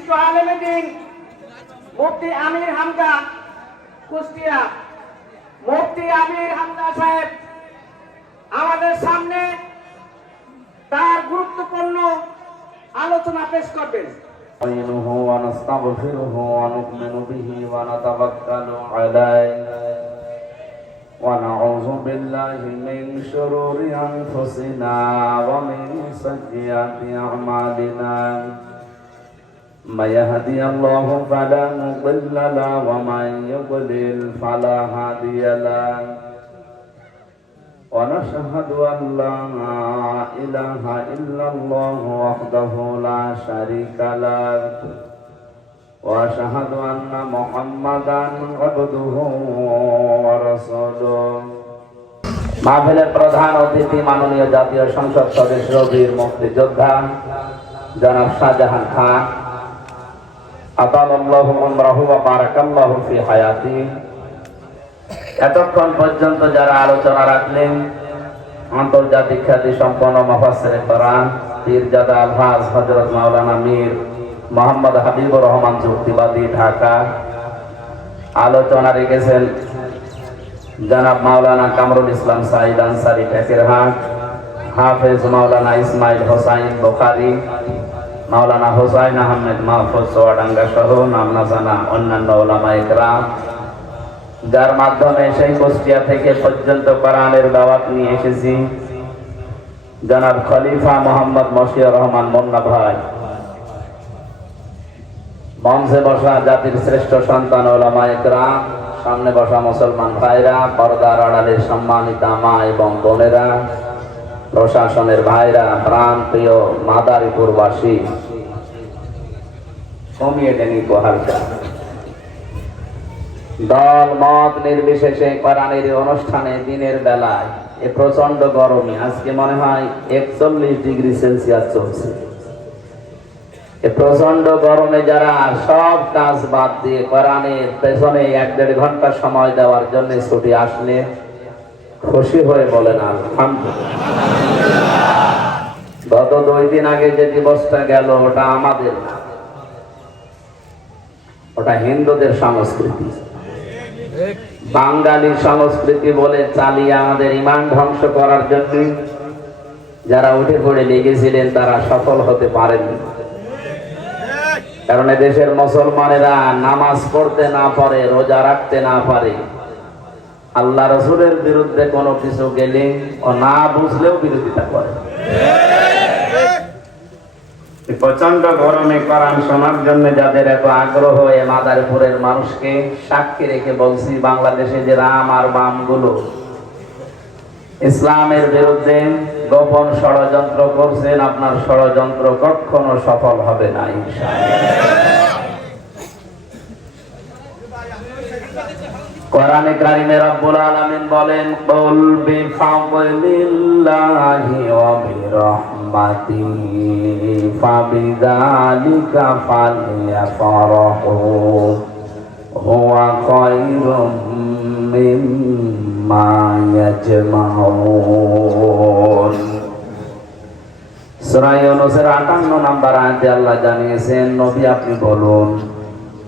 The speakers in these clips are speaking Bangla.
বিশিষ্ট আলেমে দিন মুফতি আমির হামজা কুষ্টিয়া মুফতি আমির হামজা সাহেব আমাদের সামনে তার গুরুত্বপূর্ণ আলোচনা পেশ করবেন نستعينه ونستغفره ونؤمن به ونتوكل عليه ونعوذ بالله من شرور أنفسنا ومن سيئات أعمالنا ما يهدي الله فلا مضل له ومن يضلل فلا هادي له ونشهد أن لا إله إلا الله وحده لا شريك له وأشهد أن محمدا عبده ورسوله মাহফিলের প্রধান অতিথি মাননীয় জাতীয় সংসদ সদস্য বীর মুক্তিযোদ্ধা জনাব শাহজাহান খান এতক্ষণ পর্যন্ত যারা আলোচনা রাখলেন, আন্তর্জাতিক খ্যাতি সম্পন্ন মফাসের কোরআন, পীরজাদা আলহাজ হজরত মাওলানা মীর মোহাম্মদ হাবিবুর রহমান যুক্তিবাদী, ঢাকা। আলোচনা রেখেছেন জনাব মাওলানা কামরুল ইসলাম সাইদ আনসারি টেকেরহাট হাফেজ মাওলানা ইসমাইল হোসাইন বোখারি। মাওলানা হোসাইন আহমেদ মাহফুজ সোয়াডাঙ্গা সহ নামনা জানা অন্যান্য ওলামা ইকরাম, যার মাধ্যমে সেই কুষ্টিয়া থেকে পর্যন্ত কোরআনের দাওয়াত নিয়ে এসেছি। জনাব খলিফা মোহাম্মদ মশিউর রহমান মোন্না ভাই, মঞ্চে বসা জাতির শ্রেষ্ঠ সন্তান ওলামা একরাম সামনে বসা মুসলমান ভাইরা, পর্দার আড়ালের সম্মানিতা মা এবং বোনেরা, প্রশাসনের ভাইরা প্রাণ প্রিয় মাদারীপুরবাসী কমিয়ে দেনি হালকা দল মত নির্বিশেষে কোরআনের অনুষ্ঠানে দিনের বেলায় এ প্রচণ্ড গরমে আজকে মনে হয় একচল্লিশ ডিগ্রি সেলসিয়াস চলছে। এ প্রচণ্ড গরমে যারা সব কাজ বাদ দিয়ে কোরআনের পেছনে এক দেড় ঘণ্টা সময় দেওয়ার জন্য ছুটি আসলে খুশি হয়ে বলেন, আলহামদুলিল্লাহ। গত দুই দিন আগে যে দিবসটা গেল, ওটা আমাদের না। ওটা হিন্দুদের সংস্কৃতি। বাঙালি সংস্কৃতি বলে চালিয়ে আমাদের ইমান ধ্বংস করার জন্য যারা উঠে পড়ে লেগেছিলেন, তারা সফল হতে পারেনি কারণ দেশের মুসলমানেরা নামাজ পড়তে না পারে, রোজা রাখতে না পারে। আল্লাহ রসুলের বিরুদ্ধে কোনো কিছু গেলে ও না বুঝলেও বিরোধিতা করে। প্রচণ্ড গরমে কোরআন শোনার জন্য যাদের এত আগ্রহ এ মাদারীপুরের মানুষকে সাক্ষী রেখে বলছি, বাংলাদেশে যে রাম আর বামগুলো ইসলামের বিরুদ্ধে গোপন ষড়যন্ত্র করছেন, আপনার ষড়যন্ত্র কখনো সফল হবে না কোরআনে কারিমে রব্বুল আলামিন বলেন, কুল বিফাদলিল্লাহি ওয়া বিরহমাতিহি ফাবিযালিকা ফালইফরাহু হুয়া খায়রুম মিম্মা ইয়াজমাউন। সূরা ইউনূসের 58 নম্বর আয়াতে আল্লাহ জানিয়েছেন নবী আপনি বলুন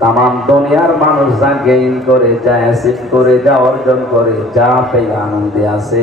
তাম দুনিয়ার মানুষ যা গেইন করে যা অ্যাসিড করে যা অর্জন করে যা পেয়ে আনন্দে আছে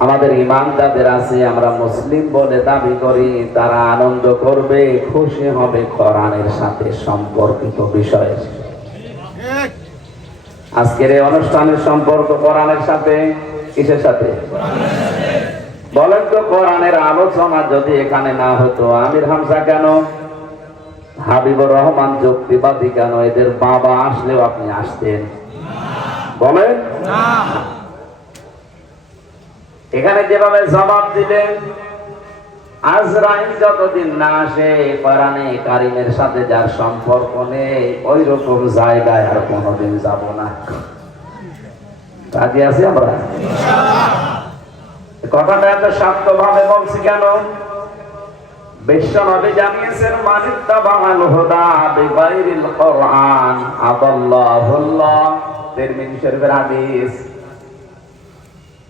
আমাদের ইমান যাদের আছে, আমরা মুসলিম বলে দাবি করি, তারা আনন্দ করবে, খুশি হবে কোরআনের সাথে সম্পর্কিত বিষয়ে। আজকের এই অনুষ্ঠানের সম্পর্ক কোরআনের সাথে, কিসের সাথে? বলেন তো, কোরআনের আলোচনা যদি এখানে না হতো, আমির হামসা কেন? হাবিবুর রহমান যুক্তিবাদী কেন? এদের বাবা আসলেও আপনি আসতেন। বলেন? এখানে যেভাবে জবাব দিলেন আজরাইল যতদিন না আসে কারিমের সাথে যার সম্পর্ক নেই ওই রকম জায়গায় আর কোনোদিন যাব না। রাজি আছি আমরা? কথাটা এত বলছি কেন? বিশ্ব নবী জানিয়েছেন মানিত্তা বাঙাল হুদা বিগাইরিল কোরআন আদাল্লাহুল্লাহ। তিরমিজি শরীফের হাদিস।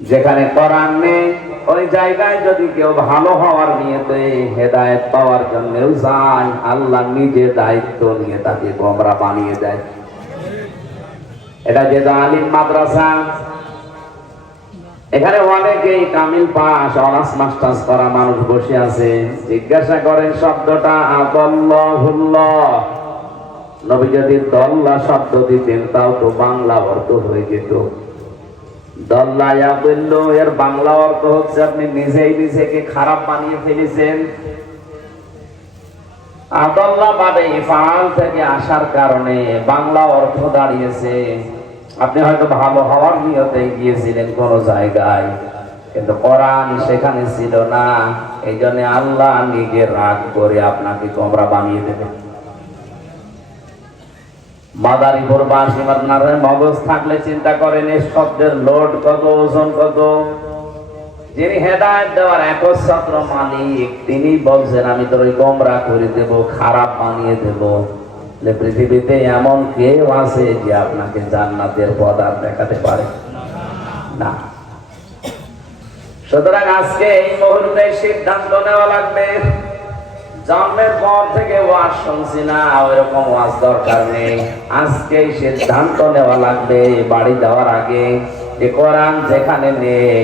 যেখানে কোরআন নেই, ওই জায়গায় যদি কেউ ভালো হওয়ার নিয়েতে হেদায়েত পাওয়ার জন্যও যায় আল্লাহ নিজে দায়িত্ব নিয়ে তাকে গোমরা বানিয়ে দেয়। এটা যে আলিম মাদ্রাসা, এখানে অনেকেই কামিল পাস অনার্স, মাস্টার্স করা মানুষ বসে আছে। জিজ্ঞাসা করেন, শব্দটা আদল্লাহুল্লাহ নবী যদি দল্লা শব্দ দিতেন, তাও তো বাংলা অর্থ হয়ে যেত। বলল, এর বাংলা অর্থ হচ্ছে আপনি নিজেই নিজেকে খারাপ বানিয়ে ফেলেছেন। থেকে আসার কারণে বাংলা অর্থ দাঁড়িয়েছে। আপনি হয়তো ভালো হওয়ার নিয়তে গিয়েছিলেন কোন জায়গায়, কিন্তু কোরআন সেখানে ছিল না। এই জন্য আল্লাহ নিজে রাগ করে আপনাকে তোমরা বানিয়ে দেবে মাদারীপুর বাসিমার নারায়ণ মগজ থাকলে চিন্তা করেন এই শব্দের লোড কত, ওজন কত? যিনি হেদায়ত দেওয়ার একচ্ছত্র মালিক, তিনি বলছেন, আমি তোর গোমরা করে দেব, খারাপ বানিয়ে দেব। পৃথিবীতে এমন কেউ আছে যে আপনাকে জান্নাতের পথ আর দেখাতে পারে না। সুতরাং আজকে এই মুহূর্তে সিদ্ধান্ত নেওয়া লাগবে। জন্মের পর থেকে ওয়াজ শুনছি না, ওইরকম ওয়াজ দরকার নেই। আজকে সিদ্ধান্ত নেওয়া লাগবে বাড়ি যাওয়ার আগে যে কোরআন যেখানে নেই,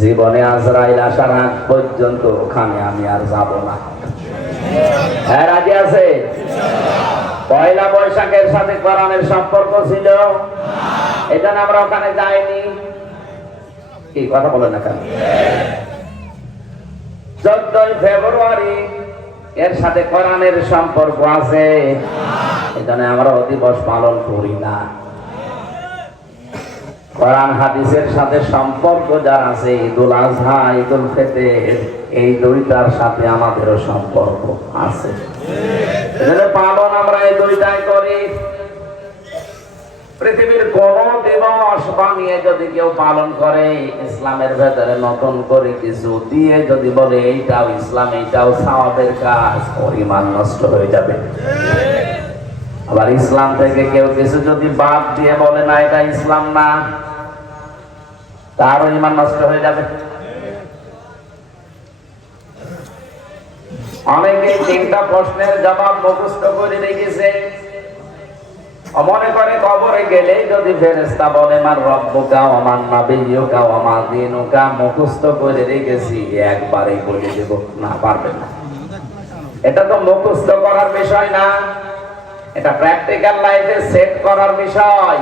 জীবনে আজরাইল আসার আগ পর্যন্ত ওখানে আমি আর যাব না। হ্যাঁ রাজি আছে? পয়লা বৈশাখের সাথে কোরআনের সম্পর্ক ছিল? জন্য আমরা ওখানে যাইনি? কি, কথা বলেন না কেন? চোদ্দই ফেব্রুয়ারি, এর সাথে কোরআনের সম্পর্ক আছে। জন্য আমরা দিবস পালন করি না। কোরআন হাদিসের সাথে সম্পর্ক যার আছে, ঈদুল আজহা, ঈদুল ফিতর, এই দুইটার সাথে আমাদেরও সম্পর্ক আছে। পালন আমরা এই দুইটাই করি। পৃথিবীর কোন দিবস বানিয়ে যদি কেউ পালন করে, ইসলামের ভেতরে নতুন করে কিছু দিয়ে যদি বলে, এইটাও ইসলাম, এইটাও সাওয়াবের কাজ, পরিমাণ নষ্ট হয়ে যাবে। আবার ইসলাম থেকে কেউ কিছু যদি বাদ দিয়ে বলে, না, এটা ইসলাম না তারও ইমান নষ্ট হয়ে যাবে। অনেকে তিনটা প্রশ্নের জবাব মুখস্থ করে রেখেছে। মনে করে কবরে গেলে যদি ফেরেস্তা বলে মার রব্বুকা আমার নাবিয়ুকা আমার দিনুকা, মুখস্থ করে রেখেছি। একবারে বলে দেব, না পারবে না। এটা তো মুখস্থ করার বিষয় না। এটা প্র্যাকটিক্যাল লাইফে সেট করার বিষয়।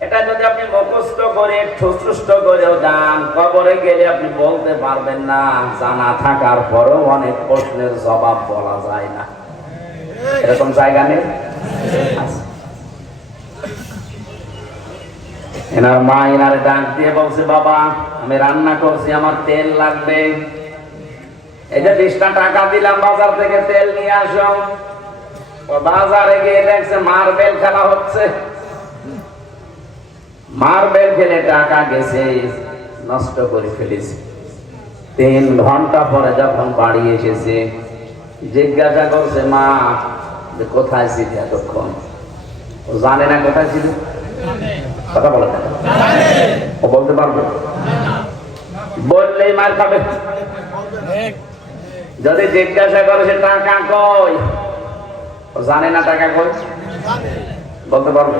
এটা যদি আপনি মুখস্থ করে ঠুসুষ্ট করেও যান, কবরে গেলে আপনি বলতে পারবেন না, জানা থাকার পরেও অনেক প্রশ্নের জবাব বলা যায় না। এরকম জায়গা নেই। এনার মা এনারে ডাক দিয়ে বলছে, বাবা, আমি রান্না করছি, আমার তেল লাগবে। এই যে বিশটা টাকা দিলাম বাজার থেকে, তেল নিয়ে আসো। বাজারে গিয়ে দেখছে মার্বেল খেলা হচ্ছে। মার্বেল খেলে টাকা গেছে, নষ্ট করে ফেলেছে। তিন ঘণ্টা পরে যখন বাড়ি এসেছে, জিজ্ঞাসা করছে, মা যে কোথায় ছিল এতক্ষণ? ও জানে না কোথায় ছিল কথা বলে ও বলতে পারবে? বললেই মার খাবে। যদি জিজ্ঞাসা করে সে টাকা কই? ও জানে না টাকা কই? বলতে পারবে?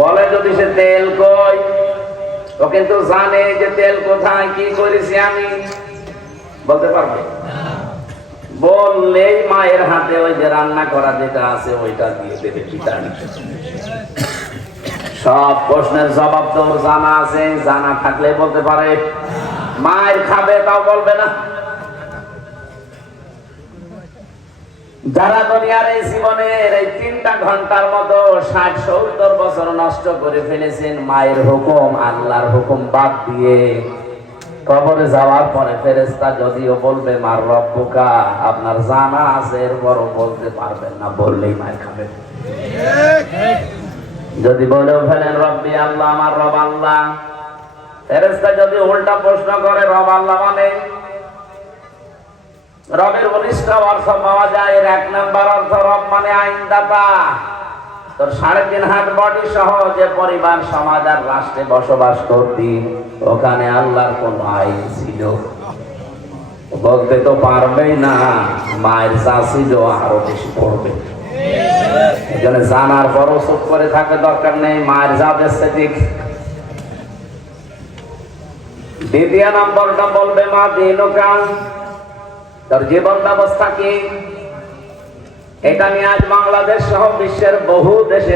বলে যদি সে তেল কই? ও কিন্তু জানে যে তেল কোথায়, কি করেছি আমি। বলতে পারবে? বললেই মায়ের হাতে ওই যে রান্না করা যেটা আছে, ওইটা দিয়ে দেবে পিতানি সব প্রশ্নের জবাব তো জানা আছে, জানা থাকলে বলতে পারে, মায়ের খাবে তাও বলবে না। যারা দুনিয়ার এই জীবনের এই তিনটা ঘণ্টার মতো ষাট সত্তর বছর নষ্ট করে ফেলেছেন, মায়ের হুকুম, আল্লাহর হুকুম বাদ দিয়ে কবরে যাওয়ার পরে ফেরেস্তা যদিও বলবে, মার রব্বুকা আপনার জানা আছে, এরপরও বলতে পারবেন না, বললেই মায়ের খাবেন যদি বলেও ফেলেন, রব্বি আল্লাহ, আমার রব আল্লাহ ফেরেস্তা যদি উল্টা প্রশ্ন করে, রব আল্লাহ মানে? রবের ঘনিষ্ঠ অর্থ পাওয়া যায়, এর এক নাম্বার অর্থ, রব মানে আইনদাতা তোর সাড়ে তিন হাত বডি সহ যে পরিবার সমাজ আর রাষ্ট্রে বসবাস করতি, ওখানে আল্লাহর কোন আইন ছিল? বলতে তো পারবেই না, মায়ের চাষিল আরও বেশি পড়বে। এখানে জানার পরও চুপ করে থাকে দরকার নেই, মায়ের যা দেখছে ঠিক দ্বিতীয় নম্বরটা বলবে মা দিনুকা তোর জীবন ব্যবস্থা কি? এটা নিয়ে আজ বাংলাদেশ সহ বিশ্বের বহু দেশে